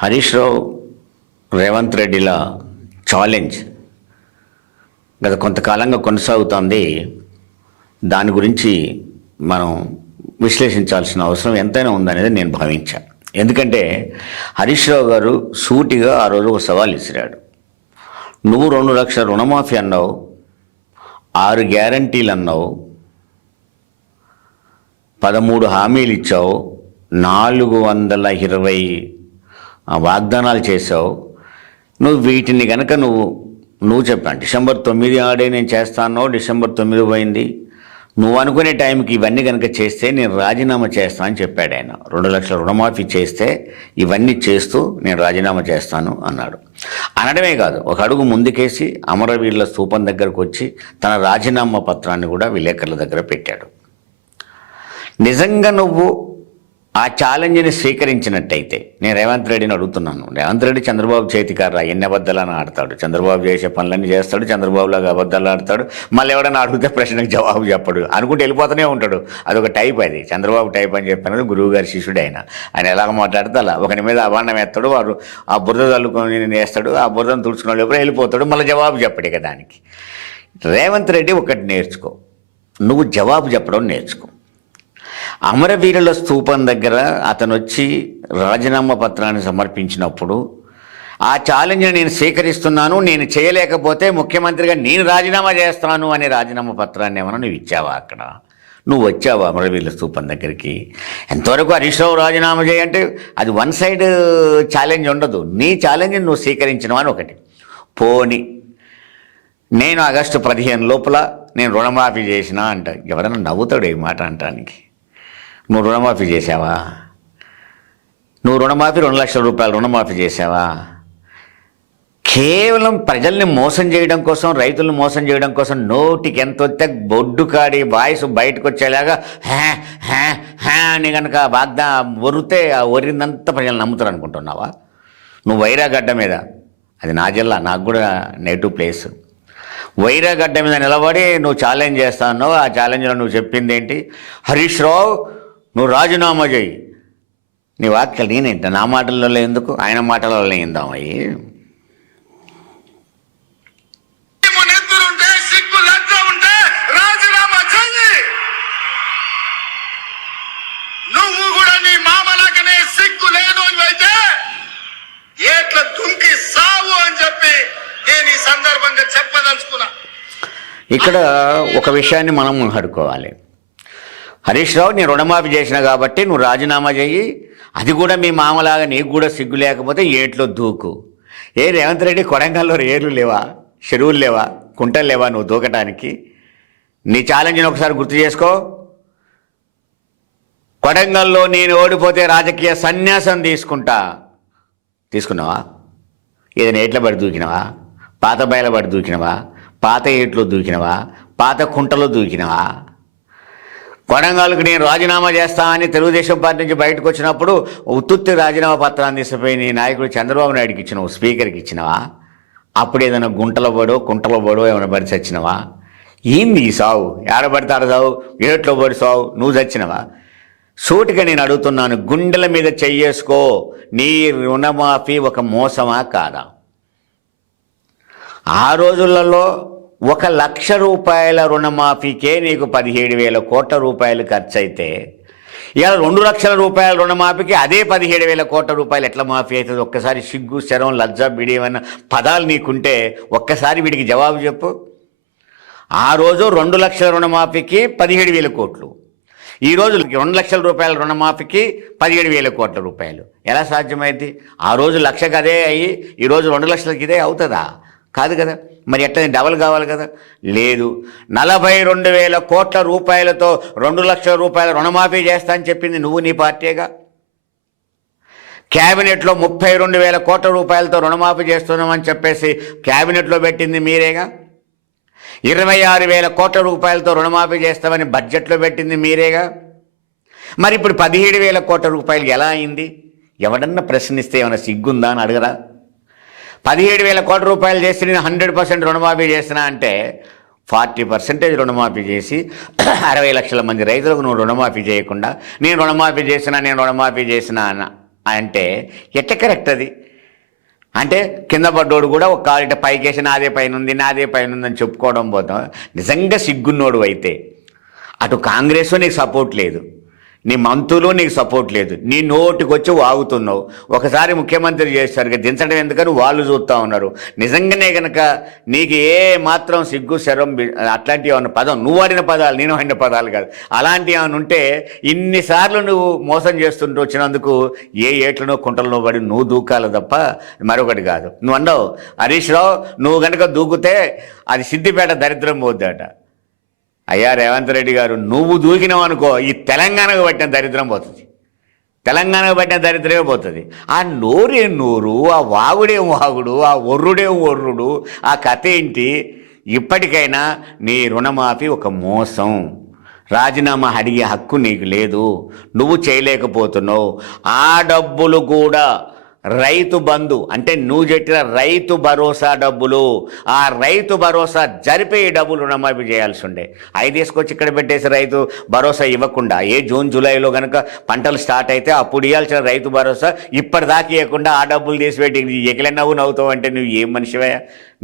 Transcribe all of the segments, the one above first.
Harish Rao Revanth రెడ్డిల challenge గత కొంతకాలంగా కొనసాగుతోంది. దాని గురించి మనం విశ్లేషించాల్సిన అవసరం ఎంతైనా ఉందనేది నేను భావించాను. ఎందుకంటే హరీష్ రావు గారు సూటిగా ఆ రోజు ఒక సవాల్ ఇసిరాడు. నువ్వు 2 లక్షల రుణమాఫీ అన్నావు, 6 గ్యారంటీలు అన్నావు, 13 హామీలు ఇచ్చావు, 420 వాగ్దానాలు చేసావు. నువ్వు వీటిని కనుక నువ్వు చెప్పాను డిసెంబర్ 9 ఆడే నేను చేస్తాను, డిసెంబర్ 9 పోయింది, నువ్వు అనుకునే టైంకి ఇవన్నీ కనుక చేస్తే నేను రాజీనామా చేస్తాను అని చెప్పాడు ఆయన. 2 లక్షల రుణమాఫీ చేస్తే ఇవన్నీ చేస్తూ నేను రాజీనామా చేస్తాను అన్నాడు. అనడమే కాదు, ఒక అడుగు ముందుకేసి అమరవీరుల స్తూపం దగ్గరకు వచ్చి తన రాజీనామా పత్రాన్ని కూడా విలేకరుల దగ్గర పెట్టాడు. నిజంగా నువ్వు ఆ ఛాలెంజ్ని స్వీకరించినట్టయితే నేను రేవంత్ రెడ్డిని అడుగుతున్నాను. రేవంత్ రెడ్డి చంద్రబాబు చేతికారా, ఎన్ని అబద్ధాలని ఆడతాడు, చంద్రబాబు చేసే పనులన్నీ చేస్తాడు, చంద్రబాబులాగా అబద్ధాలు ఆడతాడు, మళ్ళీ ఎవడన్నా అడిగితే ప్రశ్నకు జవాబు చెప్పడు, అనుకుంటే వెళ్ళిపోతూనే ఉంటాడు. అదొక టైప్, అది చంద్రబాబు టైప్ అని చెప్పినది. గురువు గారి శిష్యుడు ఆయన ఎలాగ మాట్లాడితే అలా ఒకని మీద అభాండం వేస్తాడు, వాడు ఆ బురద చల్లుకొని వేస్తాడు, ఆ బురదను తుడుచుకున్న లోపల వెళ్ళిపోతాడు, మళ్ళీ జవాబు చెప్పడు. ఇక దానికి రేవంత్ రెడ్డి ఒకటి నేర్చుకో, నువ్వు జవాబు చెప్పడం నేర్చుకో. అమరవీరుల స్తూపం దగ్గర అతను వచ్చి రాజీనామా పత్రాన్ని సమర్పించినప్పుడు ఆ ఛాలెంజ్ని నేను స్వీకరిస్తున్నాను, నేను చేయలేకపోతే ముఖ్యమంత్రిగా నేను రాజీనామా చేస్తాను అనే రాజీనామా పత్రాన్ని ఏమన్నా నువ్వు ఇచ్చావా? అక్కడ నువ్వు వచ్చావా అమరవీరుల స్తూపం దగ్గరికి? ఎంతవరకు హరీష్ రావు రాజీనామా చేయంటే అది వన్ సైడ్ ఛాలెంజ్ ఉండదు. నీ ఛాలెంజ్ని నువ్వు స్వీకరించినవా అని ఒకటి. పోని నేను ఆగస్టు 15 లోపల నేను రుణమాఫీ చేసినా అంట, ఎవరైనా నవ్వుతాడు ఈ మాట అంటానికి. నువ్వు రుణమాఫీ చేసావా? నువ్వు రుణమాఫీ 2 లక్షల రూపాయలు రుణమాఫీ చేసావా? కేవలం ప్రజల్ని మోసం చేయడం కోసం, రైతులను మోసం చేయడం కోసం నోటికి ఎంత వస్తే బొడ్డు కాడి వాయిస్ బయటకు వచ్చేలాగా హ్యా హ్యా హ్యా అని కనుక ఒరితే ఆ ఒరిందంతా ప్రజలు నమ్ముతారు అనుకుంటున్నావా? నువ్వు వైరాగడ్డ మీద, అది నా జిల్లా, నాకు కూడా నేటివ్ ప్లేస్, వైరాగడ్డ మీద నిలబడి నువ్వు ఛాలెంజ్ చేస్తావు. ఆ ఛాలెంజ్లో నువ్వు చెప్పింది ఏంటి? హరీష్ రావు నువ్వు రాజీనామా చేయి. నీ వాక్యాలు నేనేంట, నా మాటలలో ఎందుకు, ఆయన మాటలలో ఏందాం అయ్యి. నువ్వు కూడా నీ మామలాగనే సిగ్గు లేదు అని అయితే ఏట్ల దుంకి సావు అని చెప్పి నేను ఈ సందర్భంగా చెప్పదలుచుకున్నా. ఇక్కడ ఒక విషయాన్ని మనం మాట్లాడుకోవాలి. హరీష్ రావు నేను రుణమాఫీ చేసిన కాబట్టి నువ్వు రాజీనామా చెయ్యి, అది కూడా మీ మామలాగా నీకు కూడా సిగ్గు లేకపోతే ఏట్లో దూకు. రేవంత్ రెడ్డి, కొడంగల్లో ఏర్లు లేవా, చెరువులు లేవా, కుంటలు లేవా నువ్వు దూకటానికి? నీ ఛాలెంజ్ని ఒకసారి గుర్తు చేసుకో. కొడంగల్లో నేను ఓడిపోతే రాజకీయ సన్యాసం తీసుకున్నావా? ఏదైనా ఏట్ల పడి దూకినవా? పాత బయల పడి దూకినవా? పాత ఏట్లో దూకినవా? పాత కుంటలో దూకినవా? కొడంగల్కి నేను రాజీనామా చేస్తానని తెలుగుదేశం పార్టీ నుంచి బయటకు వచ్చినప్పుడు ఉత్తుత్తి రాజీనామా పత్రాన్ని తీసుకుపోయి నీ నాయకుడు చంద్రబాబు నాయుడికి ఇచ్చినావు, స్పీకర్కి ఇచ్చినవా? అప్పుడు ఏదైనా కుంటలో పడో ఏమైనా పడి చచ్చినవా? ఏంది ఈ సావు? ఏడబడతారు సావు, ఏట్లో పడి సావు, నువ్వు చచ్చినవా? సూటిగా నేను అడుగుతున్నాను, గుండెల మీద చెయ్యేసుకో. నీ రుణమాఫీ ఒక మోసమా కాదా? ఆ రోజులలో 1 లక్ష రూపాయల రుణమాఫీకే నీకు 17,000 కోట్ల రూపాయలు ఖర్చు అయితే, ఇలా 2 లక్షల రూపాయల రుణమాఫీకి అదే 17,000 కోట్ల రూపాయలు ఎట్లా మాఫీ అవుతుంది? ఒక్కసారి సిగ్గు, శరం, లజ్జ, బిడి ఏమైనా పదాలు నీకుంటే ఒక్కసారి వీడికి జవాబు చెప్పు. ఆ రోజు 2 లక్షల రుణమాఫీకి 17,000 కోట్లు, ఈరోజు 2 లక్షల రూపాయల రుణమాఫీకి 17,000 కోట్ల రూపాయలు ఎలా సాధ్యమైంది? ఆ రోజు లక్షకు అదే అయ్యి ఈరోజు 2 లక్షలకి ఇదే అవుతుందా? కాదు కదా. మరి ఎట్లా డబల్ కావాలి కదా? లేదు, 42,000 కోట్ల రూపాయలతో 2 లక్షల రూపాయల రుణమాఫీ చేస్తా అని చెప్పింది నువ్వు, నీ పార్టీగా. క్యాబినెట్లో 32,000 కోట్ల రూపాయలతో రుణమాఫీ చేస్తున్నామని చెప్పేసి క్యాబినెట్లో పెట్టింది మీరేగా. 26,000 కోట్ల రూపాయలతో రుణమాఫీ చేస్తామని బడ్జెట్లో పెట్టింది మీరేగా. మరి ఇప్పుడు 17,000 కోట్ల రూపాయలు ఎలా అయింది? ఎవడన్నా ప్రశ్నిస్తే ఏమైనా సిగ్గుందా అని అడగరా? 17,000 కోట్ల రూపాయలు చేసి నేను 100% రుణమాఫీ చేసినా అంటే 40% రుణమాఫీ చేసి 60 లక్షల మంది రైతులకు నువ్వు రుణమాఫీ చేయకుండా నేను రుణమాఫీ చేసినా అంటే ఎట్ట కరెక్ట్ అది? అంటే కింద పడ్డోడు కూడా ఒక కాలిట పైకేసి నాదే పైన ఉంది అని చెప్పుకోవడం పోతాం. నిజంగా సిగ్గున్నోడు అయితే అటు కాంగ్రెస్ నీకు సపోర్ట్ లేదు, నీ మంత్రులు నీకు సపోర్ట్ లేదు, నీ నోటికి వచ్చి వాగుతున్నావు. ఒకసారి ముఖ్యమంత్రి చేస్తారు దించడం ఎందుకని వాళ్ళు చూస్తూ ఉన్నారు. నిజంగానే కనుక నీకు ఏ మాత్రం సిగ్గు శరం అట్లాంటివి ఏమన్నా పదం, నువ్వు వాడిన పదాలు నేను వాడిన పదాలు కాదు, అలాంటివి ఏమైనా ఉంటే ఇన్నిసార్లు నువ్వు మోసం చేస్తుంటూ వచ్చినందుకు ఏ ఏట్లనో కుంటలనో పడి నువ్వు దూకాలి తప్ప మరొకటి కాదు. నువ్వు అన్నావు హరీష్ రావు నువ్వు కనుక దూకితే అది సిద్దిపేట దరిద్రం పోద్దట. అయ్యా రేవంత్ రెడ్డి గారు, నువ్వు దూకినావు అనుకో ఈ తెలంగాణకు పట్టిన దరిద్రం పోతుంది, తెలంగాణకు పట్టిన దరిద్రమే పోతుంది. ఆ నోరేం నోరు, ఆ వాగుడేం వాగుడు, ఆ ఒర్రుడేం ఒర్రుడు, ఆ కథ ఏంటి? ఇప్పటికైనా నీ రుణమాఫీ ఒక మోసం, రాజీనామా అడిగే హక్కు నీకు లేదు, నువ్వు చేయలేకపోతున్నావు. ఆ డబ్బులు కూడా రైతు బంధు అంటే నువ్వు చెప్పిన రైతు భరోసా డబ్బులు, ఆ రైతు భరోసా జరిపే డబ్బులు రుణమాఫీ చేయాల్సి ఉండే. అవి తీసుకొచ్చి ఇక్కడ పెట్టేసి రైతు భరోసా ఇవ్వకుండా జూన్ జూలైలో కనుక పంటలు స్టార్ట్ అయితే అప్పుడు ఇవ్వాల్సిన రైతు భరోసా ఇప్పటిదాకా ఇవ్వకుండా ఆ డబ్బులు తీసిపెట్టి ఎగిలే నవ్వుతావు అంటే నువ్వు ఏం మనిషివే?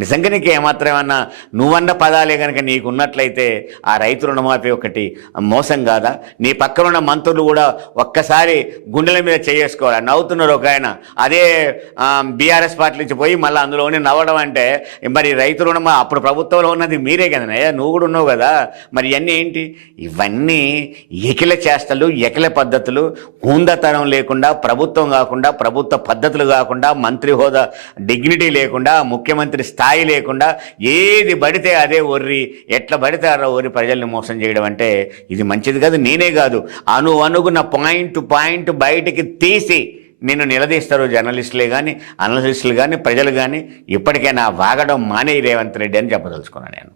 నిజంగా నీకు ఏమాత్రం ఏమన్నా నువ్వన్న పదాలే కనుక నీకు ఉన్నట్లయితే ఆ రైతు రుణమాఫీ ఒకటి మోసం కాదా? నీ పక్కన ఉన్న మంత్రులు కూడా ఒక్కసారి గుండెల మీద చేసుకోవాలి. నవ్వుతున్నారు ఒక ఆయన, అదే బీఆర్ఎస్ పార్టీ నుంచి పోయి మళ్ళీ అందులోనే నవ్వడం అంటే మరి రైతు రుణమా అప్పుడు ప్రభుత్వంలో ఉన్నది మీరే కదనయ్యా, నువ్వు కూడా ఉన్నావు కదా. మరి ఇవన్నీ ఏంటి? ఇవన్నీ ఎకిల చేష్టలు, ఎకిల పద్ధతులు, హూందతనం లేకుండా, ప్రభుత్వం కాకుండా, ప్రభుత్వ పద్ధతులు కాకుండా, మంత్రి హోదా డిగ్నిటీ లేకుండా, ముఖ్యమంత్రి స్థాయి లేకుండా ఏది పడితే అదే ఒర్రి ఎట్లా పడితే అలా ఒర్రి ప్రజల్ని మోసం చేయడం అంటే ఇది మంచిది కాదు. నేనే కాదు, అనుగుణ పాయింట్ బయటికి తీసి నిన్ను నిలదీస్తారు జర్నలిస్టులే కానీ, అనలిస్టులు కానీ, ప్రజలు కానీ. ఇప్పటికైనా వాగడం మానే రేవంత్ రెడ్డి అని చెప్పదలుచుకున్నాను నేను.